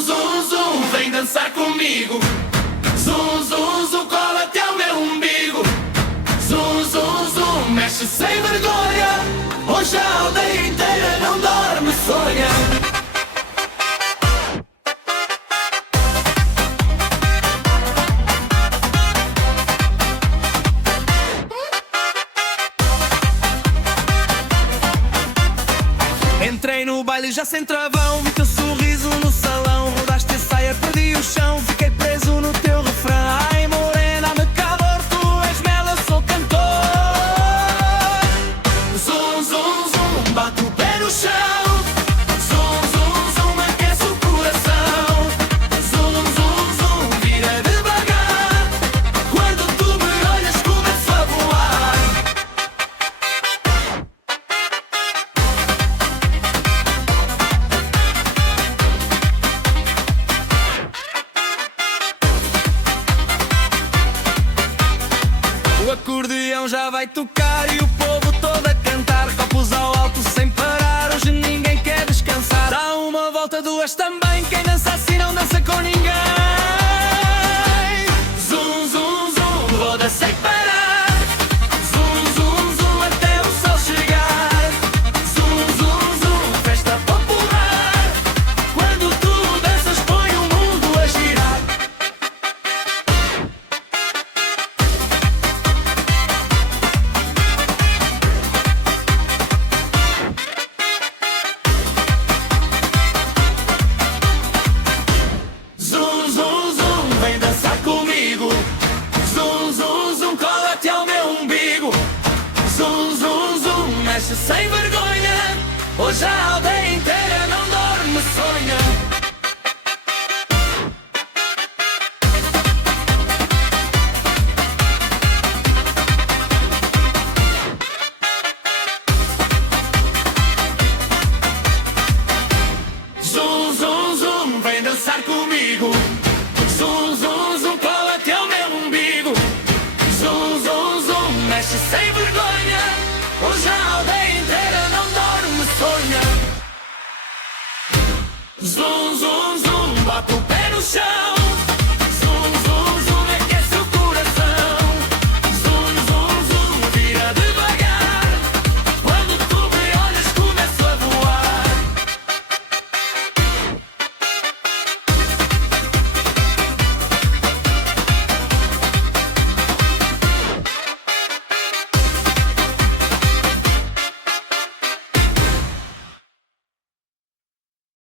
Zum, zum, zum, vem dançar comigo. Zum, zum, zum, cola até o meu umbigo. Zum, zum, zum, mexe sem vergonha. Hoje a aldeia inteira não dorme, sonha. Entrei no baile já sem travão, vi teu sorriso no salão. Rodaste a saia, perdi o chão, fiquei preso no teu refrão. Ai morena, me calor, tu és mel, eu sou cantor. Zum, zum, zum, bate o pé no chão. Zum, zum, zum, aquece o coração. Zum, zum, zum, vira devagar. Quando tu me olhas começo a voar. O acordeão já vai tocar e o povo todo a cantar. Copos ao alto sem parar, hoje ninguém quer descansar. Dá uma volta, duas também, quem dança assim não dança com ninguém. Zum, zum, zum, roda sem parar. Zum, zum, zum, até o sol chegar. Zum, zum, zum, festa popular. Quando tu danças põe o mundo a girar. Zum, zum, zum, vem dançar comigo. Zum, zum, zum, cola até ao meu umbigo. Zum, zum, zum, mexe sem vergonha. Hoje a aldeia inteira não dorme, sonha. Zum, zum, zum, vem dançar comigo. Zum, zum, zum, cola até o meu umbigo. Zum, zum, zum, mexe sem vergonha. Hoje a aldeia inteira não dorme, sonha. Zum, zum, zum, bate o pé no chão.